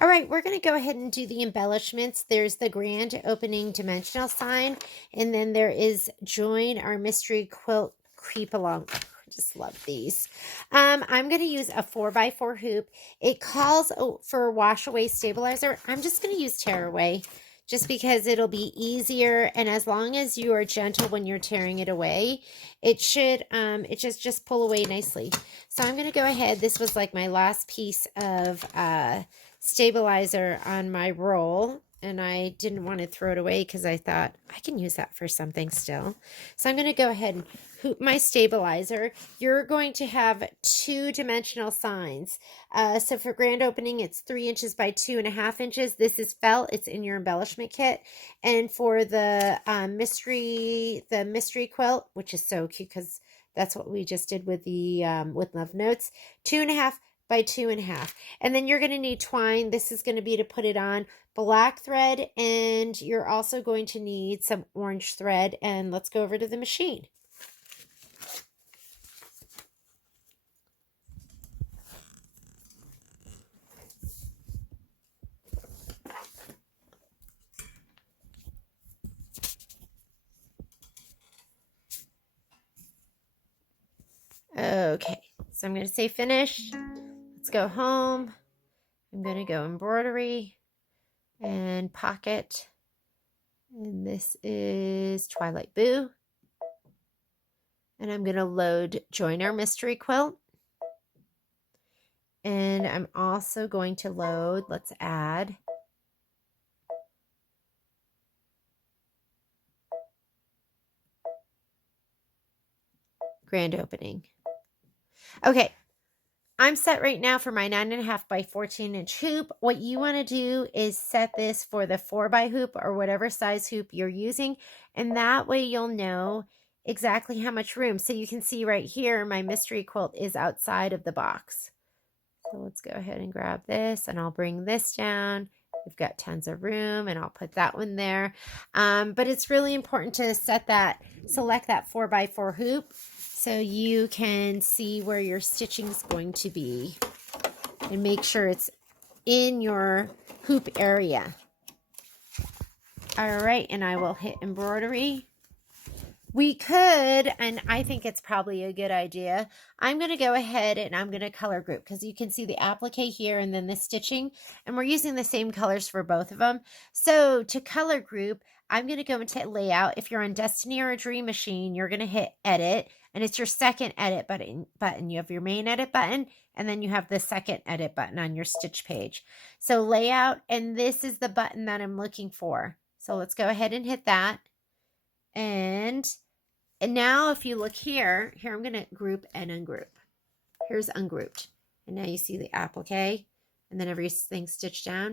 All right, we're going to go ahead and do the embellishments. There's the grand opening dimensional sign, and then there is join our mystery quilt creep along. I just love these. I'm going to use a 4x4 hoop. It calls for wash away stabilizer. I'm just going to use tear away just because it'll be easier, and as long as you are gentle when you're tearing it away, it should it just pull away nicely. So I'm going to go ahead. This was like my last piece of stabilizer on my roll, and I didn't want to throw it away because I thought I can use that for something still. So I'm going to go ahead and hoop my stabilizer. You're going to have 2-dimensional signs. So for grand opening, it's 3 inches by 2.5 inches. This is felt. It's in your embellishment kit. And for the mystery quilt, which is so cute because that's what we just did with the with Love Notes, 2.5 by 2.5. And then you're going to need twine. This is going to be to put it on, black thread, and you're also going to need some orange thread. And let's go over to the machine. Okay, so I'm going to say finish. Let's go home. I'm going to go embroidery and pocket. And this is Twilight Boo. And I'm going to load join our mystery quilt. And I'm also going to load, let's add grand opening. Okay, I'm set right now for my 9.5 by 14 inch hoop. What you want to do is set this for the 4x hoop or whatever size hoop you're using. And that way you'll know exactly how much room. So you can see right here, my mystery quilt is outside of the box. So let's go ahead and grab this, and I'll bring this down. We've got tons of room, and I'll put that one there. But it's really important to select that 4x4 hoop so you can see where your stitching is going to be and make sure it's in your hoop area. All right, and I will hit embroidery. We could, and I think it's probably a good idea, I'm going to go ahead and I'm going to color group because you can see the applique here and then the stitching, and we're using the same colors for both of them. So to color group, I'm going to go into layout. If you're on Destiny or a Dream Machine, you're going to hit edit, and it's your second edit button. You have your main edit button, and then you have the second edit button on your stitch page. So layout, and this is the button that I'm looking for. So let's go ahead and hit that. And now if you look here I'm going to group and ungroup. Here's ungrouped. And now you see the applique, and then everything stitched down,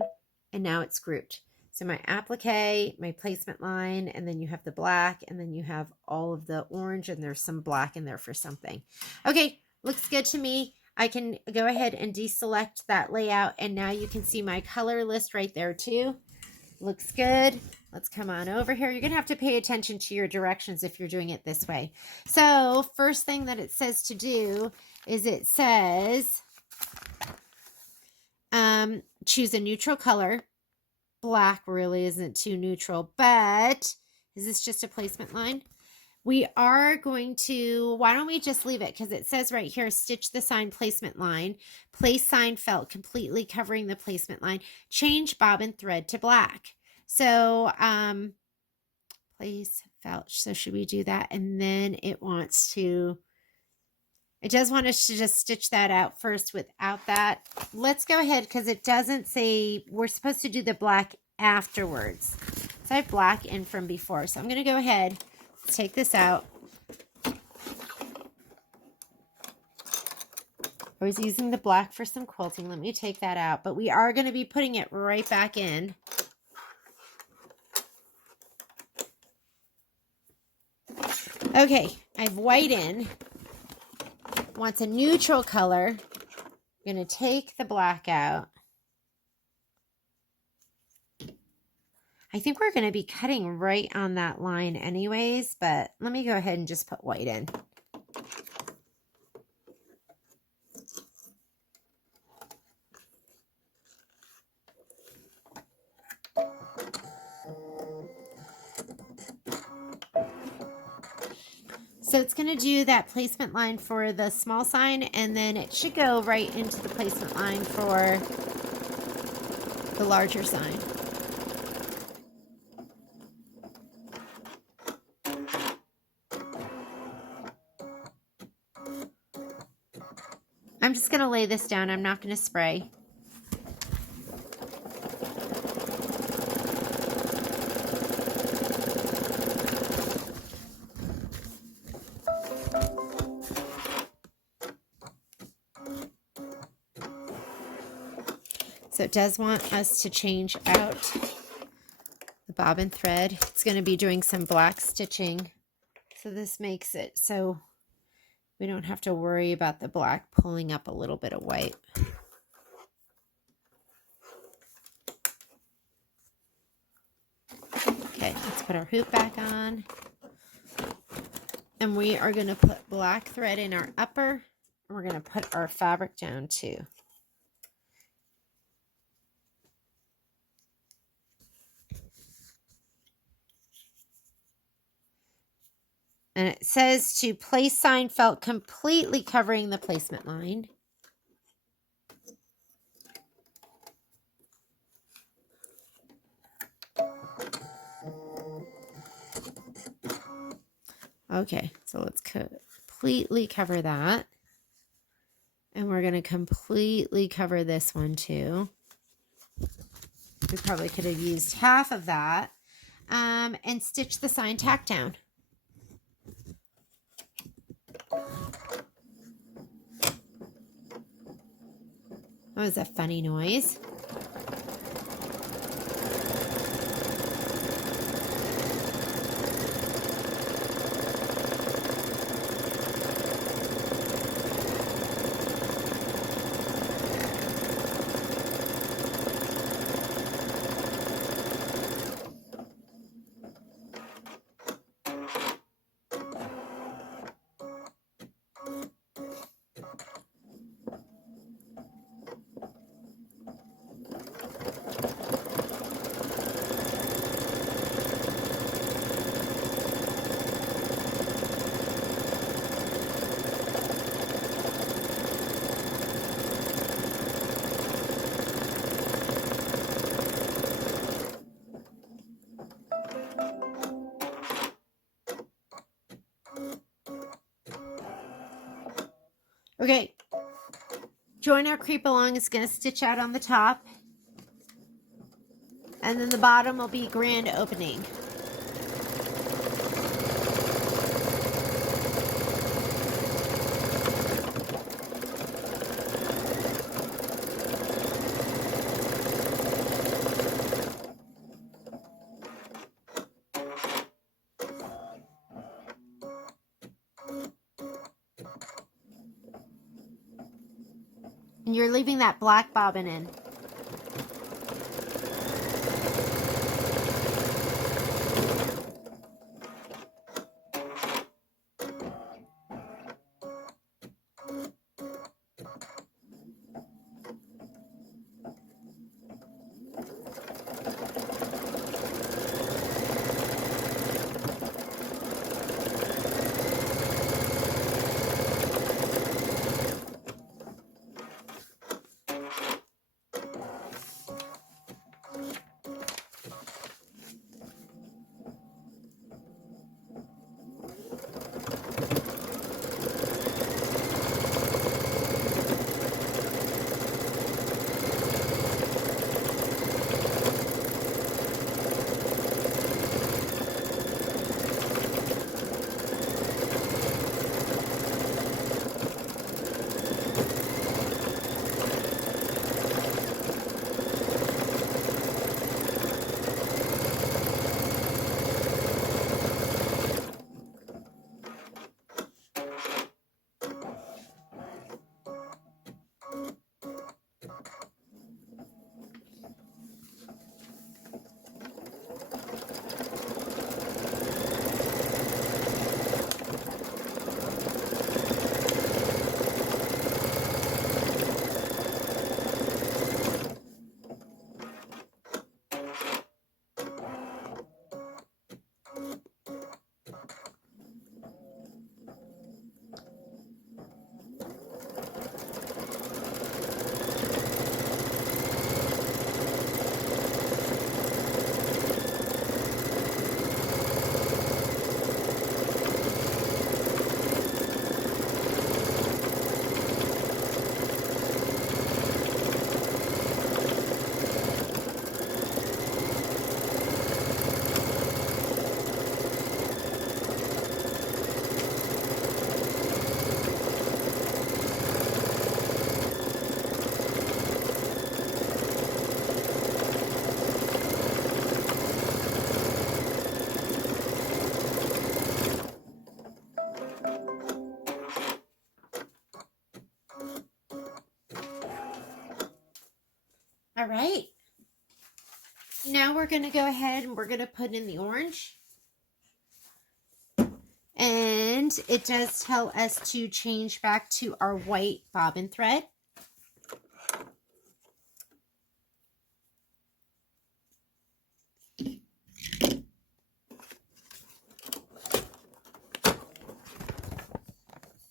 and now it's grouped. So my applique, my placement line, and then you have the black, and then you have all of the orange, and there's some black in there for something. Okay, looks good to me. I can go ahead and deselect that layout, and now you can see my color list right there too. Looks good. Let's come on over here. You're going to have to pay attention to your directions if you're doing it this way. So first thing that it says to do is it says choose a neutral color. Black really isn't too neutral, but is this just a placement line? We are going to, why don't we just leave it? Because it says right here, stitch the sign placement line, place sign felt completely covering the placement line, change bobbin thread to black. So place felt. So should we do that? And then it does want us to just stitch that out first without that. Let's go ahead because it doesn't say we're supposed to do the black afterwards. So I have black in from before. So I'm going to go ahead. Take this out. I was using the black for some quilting. Let me take that out. But we are going to be putting it right back in. Okay, I have white in. Wants a neutral color. I'm going to take the black out. I think we're going to be cutting right on that line anyways, but let me go ahead and just put white in. So it's going to do that placement line for the small sign, and then it should go right into the placement line for the larger sign. I'm just going to lay this down. I'm not going to spray. So it does want us to change out the bobbin thread. It's going to be doing some black stitching. So this makes it so we don't have to worry about the black pulling up a little bit of white. Okay, let's put our hoop back on. And we are going to put black thread in our upper. And we're going to put our fabric down too. And it says to place sign felt completely covering the placement line. Okay, so let's completely cover that. And we're going to completely cover this one too. We probably could have used half of that. And stitch the sign tack down. That was a funny noise. Okay, join our creep along is going to stitch out on the top, and then the bottom will be grand opening. And you're leaving that black bobbin in. All right. Now we're going to go ahead and we're going to put in the orange. And it does tell us to change back to our white bobbin thread.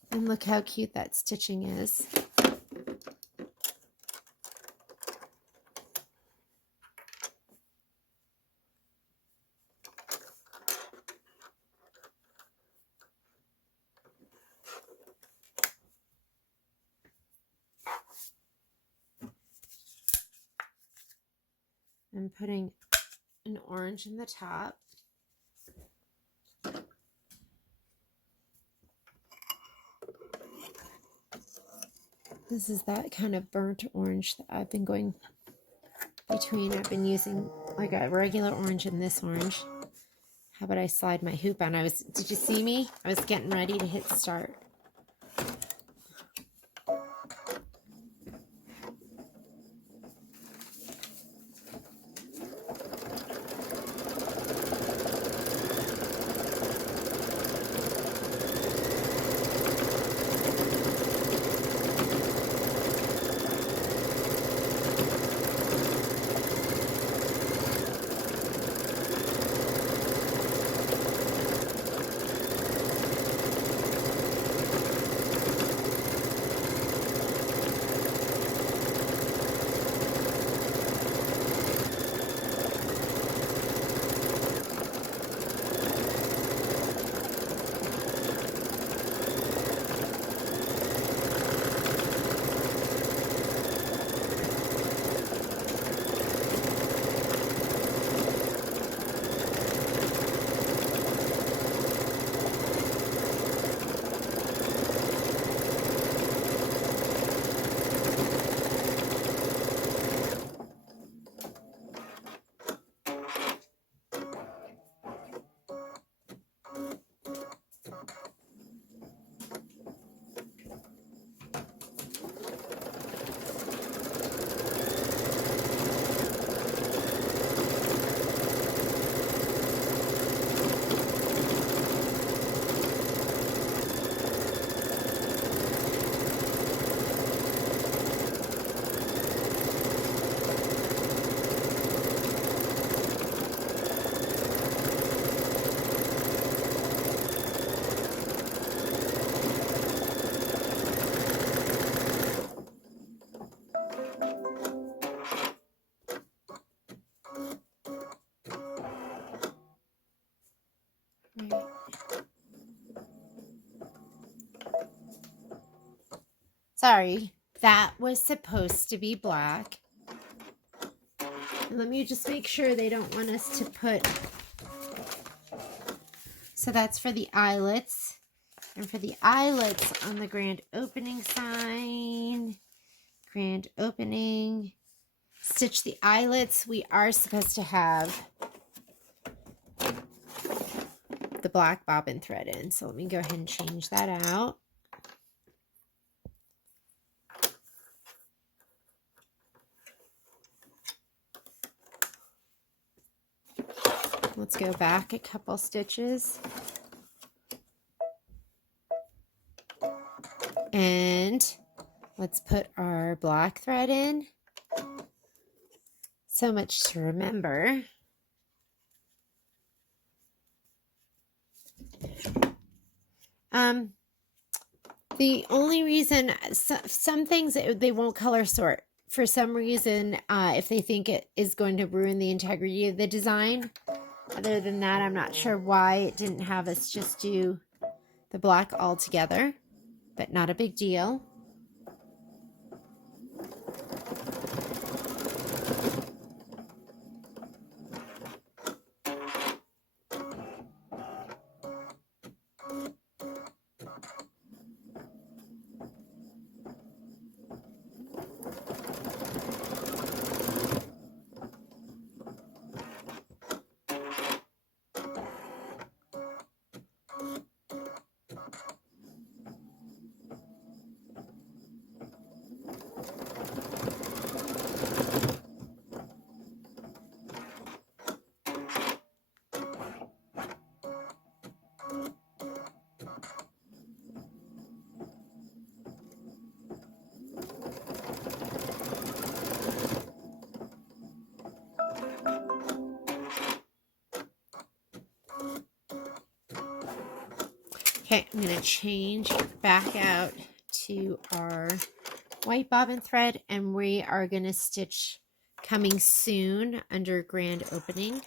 And look how cute that stitching is. I'm putting an orange in the top. This is that kind of burnt orange that I've been going between. I've been using like a regular orange and this orange. How about I slide my hoop on? Did you see me? I was getting ready to hit start. Sorry, that was supposed to be black. And let me just make sure they don't want us to put... So that's for the eyelets. And for the eyelets on the grand opening sign, grand opening, stitch the eyelets. We are supposed to have the black bobbin thread in. So let me go ahead and change that out. Let's go back a couple stitches. And let's put our black thread in. So much to remember. The only reason, some things they won't color sort. For some reason, if they think it is going to ruin the integrity of the design. Other than that, I'm not sure why it didn't have us just do the black all together, but not a big deal. Okay, I'm going to change back out to our white bobbin thread, and we are going to stitch coming soon under grand opening.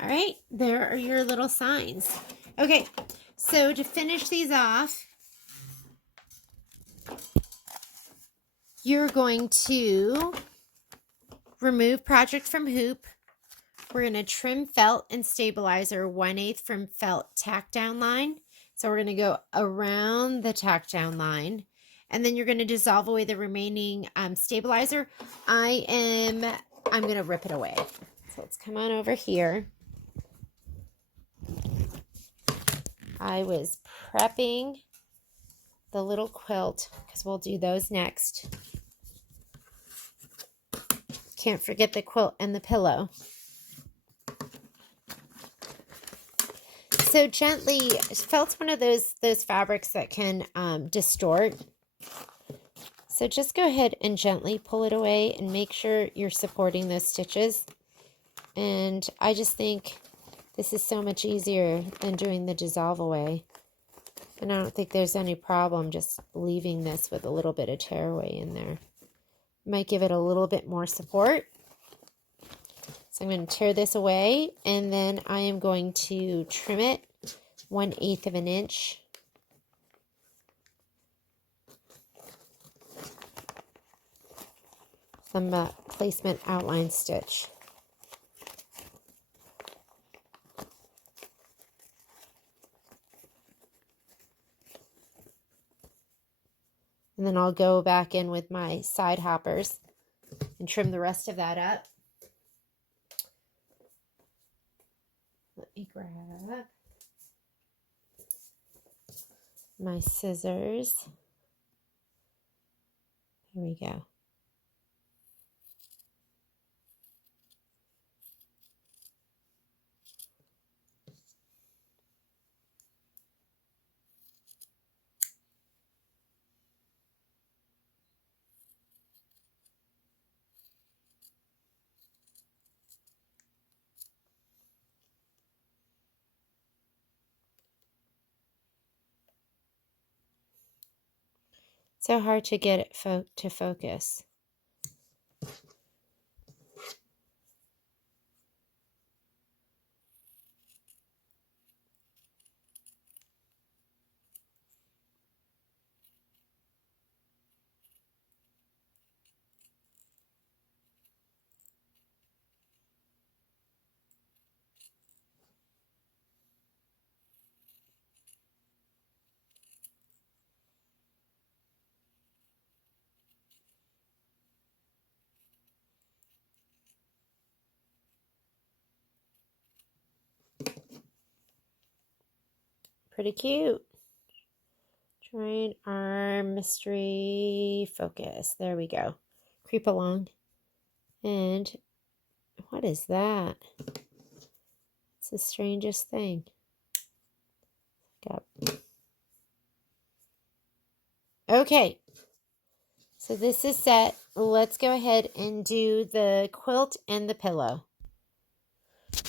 All right, there are your little signs. Okay, so to finish these off, you're going to remove project from hoop. We're going to trim felt and stabilizer 1/8 from felt tack down line. So we're going to go around the tack down line, and then you're going to dissolve away the remaining stabilizer. I'm going to rip it away. So let's come on over here. I was prepping the little quilt because we'll do those next. Can't forget the quilt and the pillow. So gently, felt's one of those fabrics that can distort. So just go ahead and gently pull it away and make sure you're supporting those stitches. And I just think this is so much easier than doing the dissolve away. And I don't think there's any problem just leaving this with a little bit of tear away in there. Might give it a little bit more support. So I'm going to tear this away, and then I am going to trim it 1/8 of an inch. Some placement outline stitch. And then I'll go back in with my side hoppers and trim the rest of that up. Let me grab my scissors. There we go. So hard to get it to focus. Pretty cute. Join our mystery focus. There we go. Creep along. And what is that? It's the strangest thing. Okay. So this is set. Let's go ahead and do the quilt and the pillow.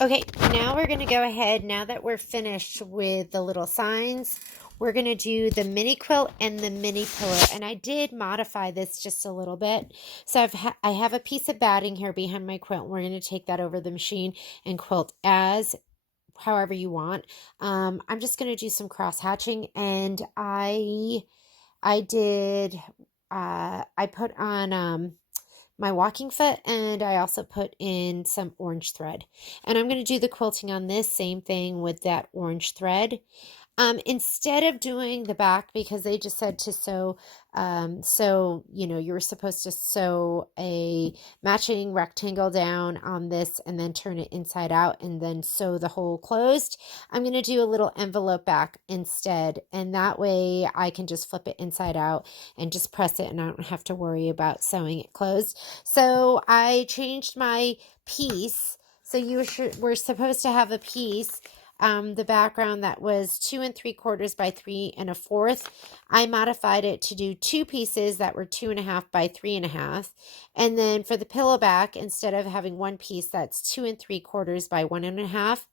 Okay, now we're going to go ahead, now that we're finished with the little signs, we're going to do the mini quilt and the mini pillow. And I did modify this just a little bit. So I have a piece of batting here behind my quilt. We're going to take that over the machine and quilt as however you want. I'm just going to do some cross hatching, and I put on my walking foot, and I also put in some orange thread, and I'm going to do the quilting on this same thing with that orange thread. Instead of doing the back, because they just said to sew, you were supposed to sew a matching rectangle down on this and then turn it inside out and then sew the hole closed. I'm going to do a little envelope back instead, and that way I can just flip it inside out and just press it, and I don't have to worry about sewing it closed. So I changed my piece. So we're supposed to have a piece, the background that was 2 3/4 by 3 1/4. I modified it to do 2 pieces that were 2 1/2 by 3 1/2. And then for the pillow back, instead of having one piece that's 2 3/4 by 1 1/2,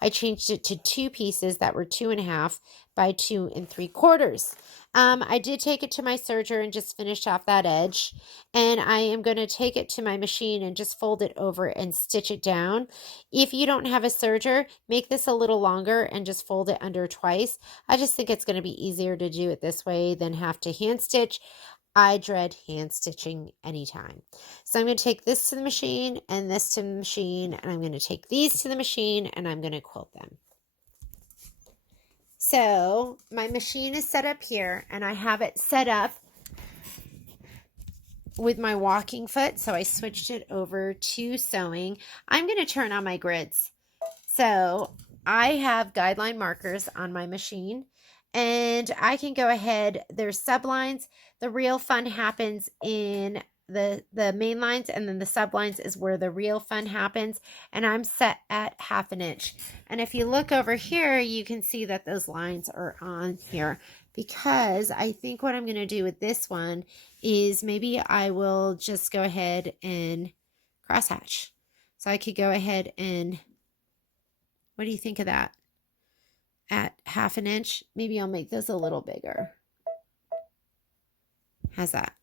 I changed it to 2 pieces that were 2 1/2 by 2 3/4. I did take it to my serger and just finish off that edge, and I am going to take it to my machine and just fold it over and stitch it down. If you don't have a serger, make this a little longer and just fold it under twice. I just think it's going to be easier to do it this way than have to hand stitch. I dread hand stitching anytime. So I'm going to take this to the machine and this to the machine, and I'm going to take these to the machine, and I'm going to quilt them. So my machine is set up here, and I have it set up with my walking foot. So I switched it over to sewing. I'm going to turn on my grids. So I have guideline markers on my machine, and I can go ahead. There's sublines. The real fun happens in the main lines, and then the sublines is where the real fun happens, and I'm set at 1/2 inch. And if you look over here, you can see that those lines are on here, because I think what I'm going to do with this one is maybe I will just go ahead and cross hatch. So I could go ahead and, what do you think of that? At 1/2 inch, maybe I'll make this a little bigger. How's that?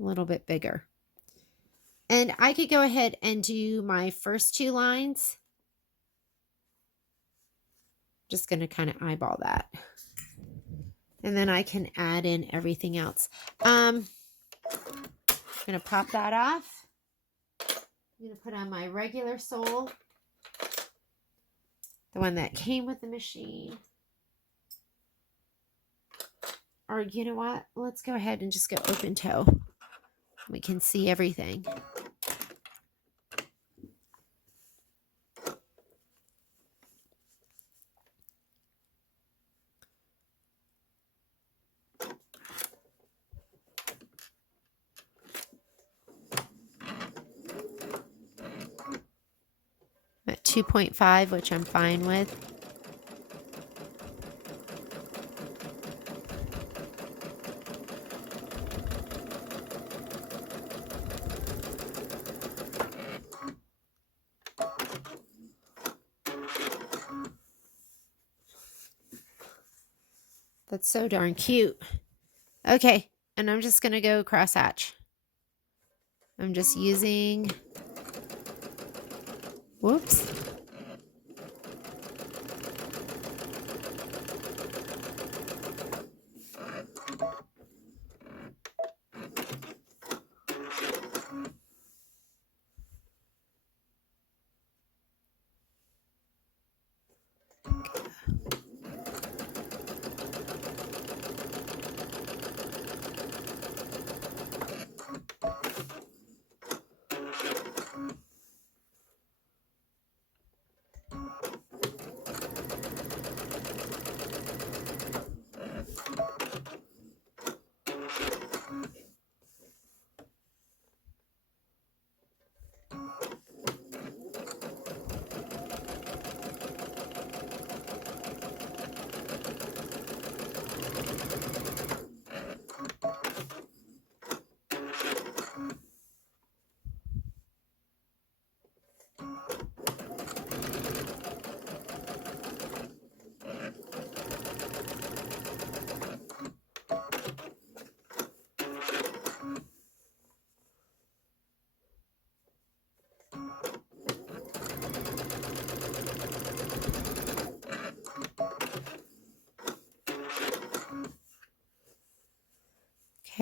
A little bit bigger. And I could go ahead and do my first 2 lines. Just going to kind of eyeball that. And then I can add in everything else. I'm going to pop that off. I'm going to put on my regular sole, the one that came with the machine. Or you know what? Let's go ahead and just go open toe. We can see everything. I'm at 2.5, which I'm fine with. That's so darn cute. Okay, and I'm just going to go cross hatch. I'm just using, whoops.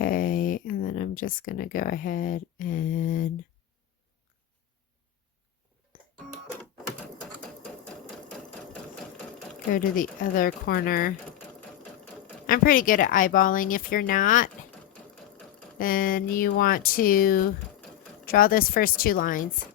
Okay, and then I'm just going to go ahead and go to the other corner. I'm pretty good at eyeballing. If you're not, then you want to draw those first 2 lines.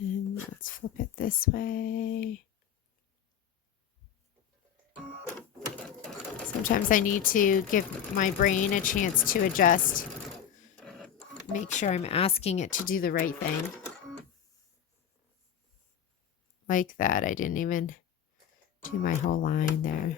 And let's flip it this way. Sometimes I need to give my brain a chance to adjust. Make sure I'm asking it to do the right thing. Like that. I didn't even do my whole line there.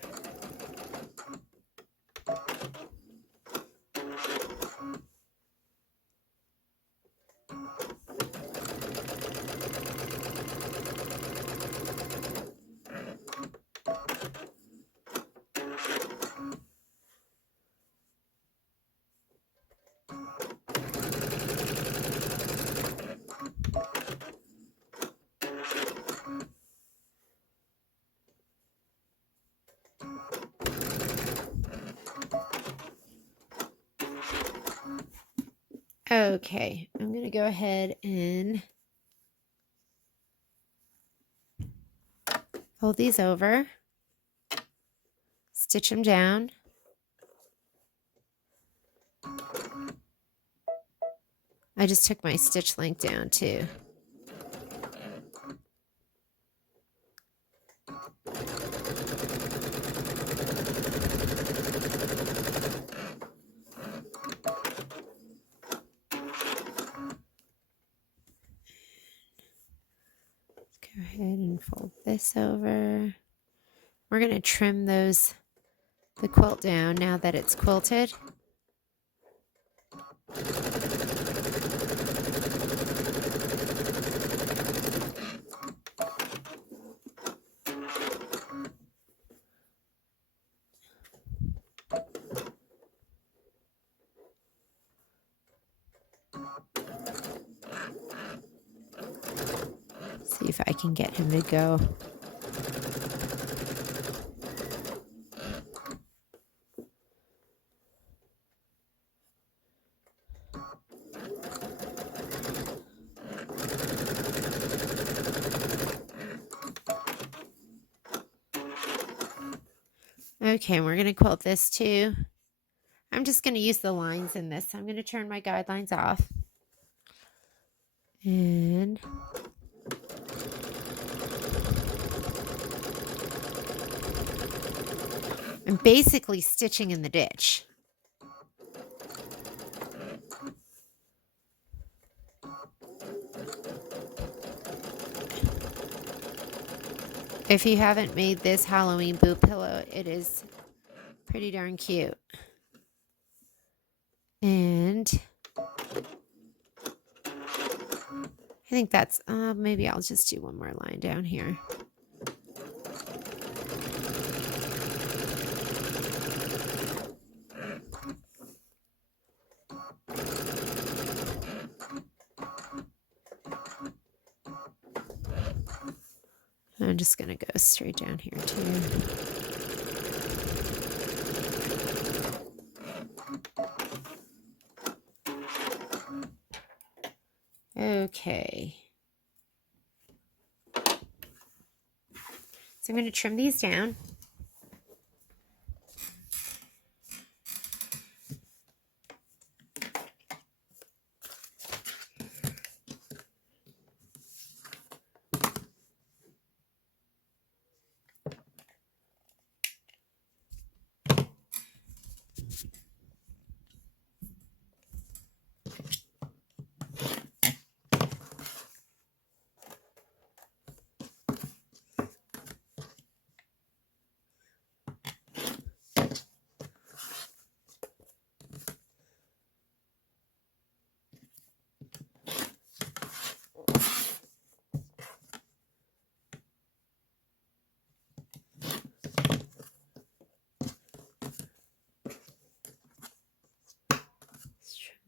Okay, I'm going to go ahead and fold these over, stitch them down. I just took my stitch length down too. Go ahead and fold this over. We're going to trim the quilt down now that it's quilted. See if I can get him to go. Okay, we're going to quilt this too. I'm just going to use the lines in this. I'm going to turn my guidelines off. And I'm basically stitching in the ditch. If you haven't made this Halloween boo pillow, it is pretty darn cute. And I think that's, maybe I'll just do one more line down here. I'm just going to go straight down here too. Okay. So I'm going to trim these down.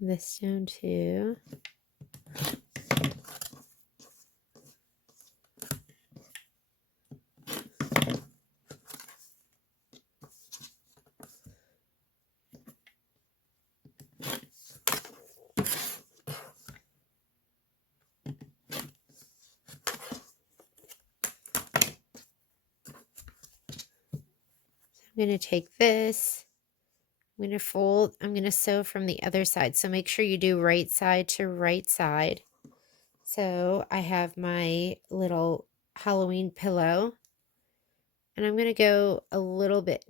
This down too. I'm going to take this, I'm going to fold, I'm going to sew from the other side. So make sure you do right side to right side. So I have my little Halloween pillow, and I'm going to go a little bit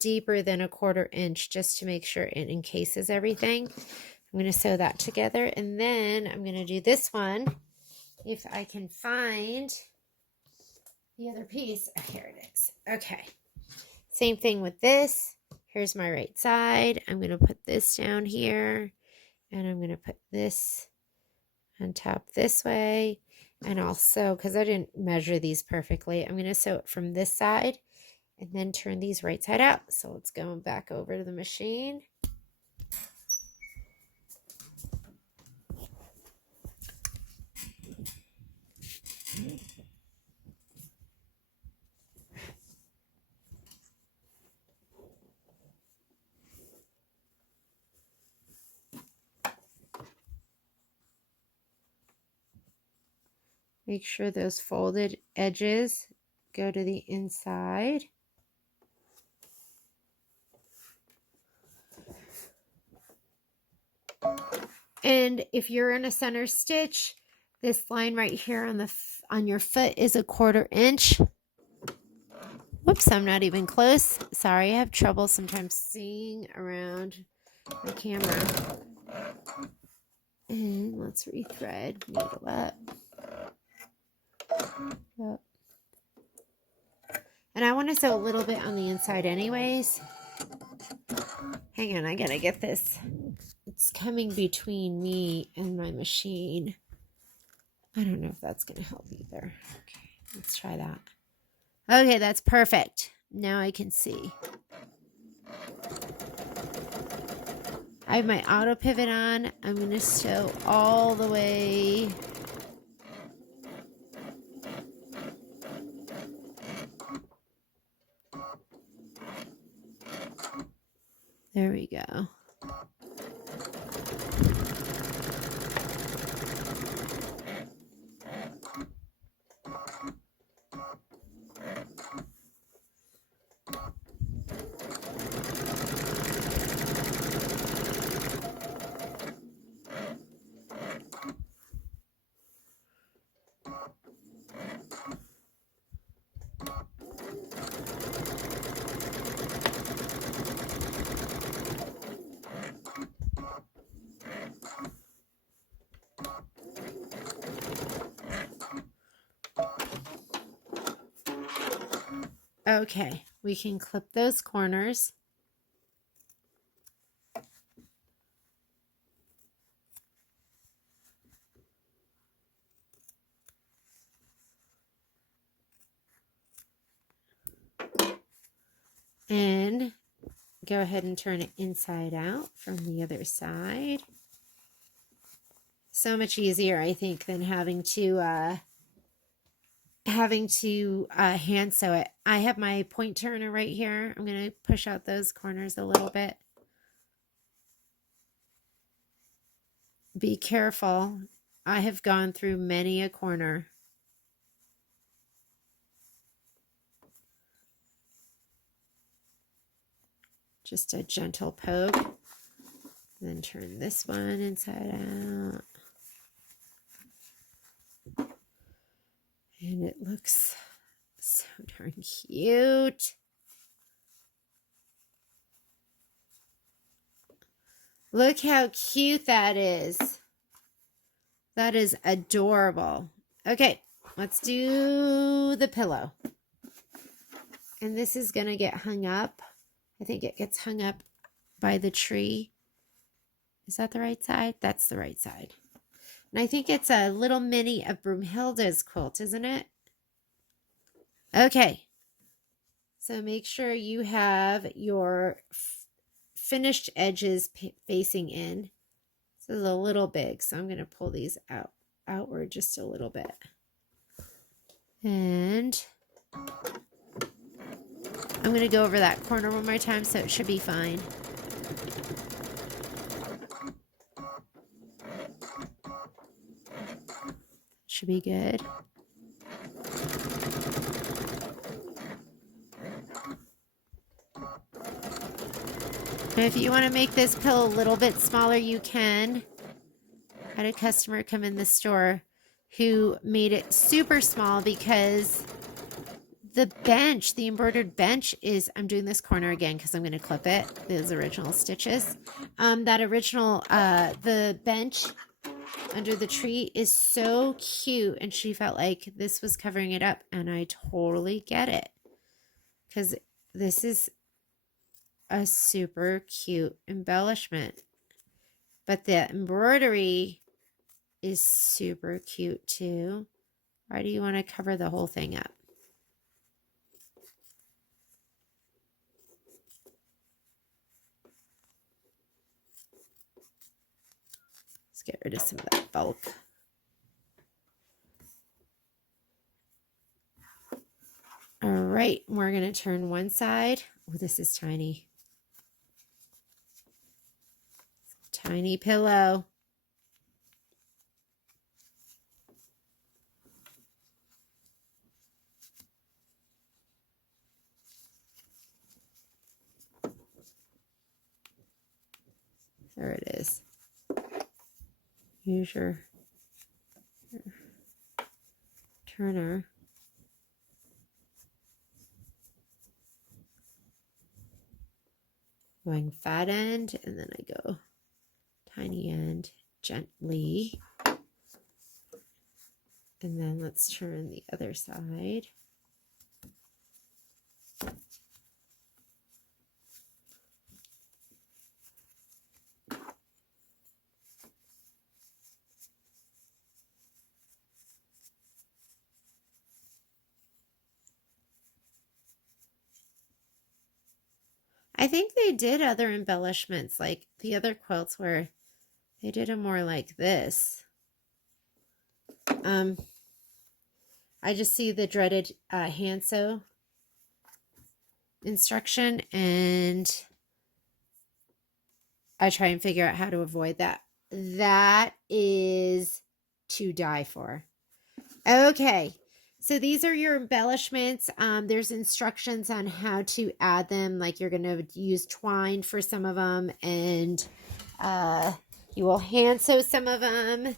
deeper than 1/4 inch just to make sure it encases everything. I'm going to sew that together, and then I'm going to do this one. If I can find the other piece. Here it is. Okay. Same thing with this. Here's my right side. I'm going to put this down here, and I'm going to put this on top this way. And also, because I didn't measure these perfectly, I'm going to sew it from this side and then turn these right side out. So let's go back over to the machine. Make sure those folded edges go to the inside. And if you're in a center stitch, this line right here on your foot is 1/4 inch. Whoops, I'm not even close. Sorry, I have trouble sometimes seeing around the camera. And let's rethread, needle up. Yep. And I want to sew a little bit on the inside anyways. Hang on, I gotta get this. It's coming between me and my machine. I don't know if that's gonna help either. Okay, let's try that. Okay, that's perfect. Now I can see. I have my auto pivot on. I'm gonna sew all the way. There we go. Okay, we can clip those corners. And go ahead and turn it inside out from the other side. So much easier, I think, than having to hand sew it. I have my point turner right here. I'm going to push out those corners a little bit. Be careful. I have gone through many a corner. Just a gentle poke. Then turn this one inside out. And it looks so darn cute. Look how cute that is. That is adorable. Okay, let's do the pillow. And this is going to get hung up. I think it gets hung up by the tree. Is that the right side? That's the right side. And I think it's a little mini of Broomhilda's quilt, isn't it? Okay. So make sure you have your finished edges facing in. This is a little big, so I'm going to pull these outward just a little bit. And I'm going to go over that corner one more time, so it should be fine. Should be good. And if you want to make this pill a little bit smaller, you can. I had a customer come in the store who made it super small because the bench, the embroidered bench is, I'm doing this corner again because I'm going to clip it, those original stitches. That original, the bench under the tree is so cute, and she felt like this was covering it up, and I totally get it because this is a super cute embellishment, but the embroidery is super cute too. Why do you want to cover the whole thing up? Let's get rid of some of that bulk. All right, we're going to turn one side. Oh, this is tiny. Tiny pillow. There it is. Use your turner. Going fat end, and then I go tiny end gently. And then let's turn the other side. I think they did other embellishments, like the other quilts where they did them more like this. I just see the dreaded hand sew instruction, and I try and figure out how to avoid that. That is to die for. Okay. So these are your embellishments. There's instructions on how to add them. Like you're going to use twine for some of them, and you will hand sew some of them,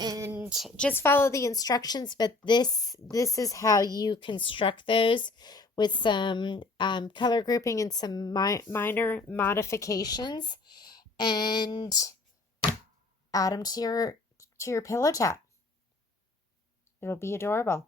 and just follow the instructions. But this is how you construct those with some color grouping and some minor modifications, and add them to your pillow top. It'll be adorable.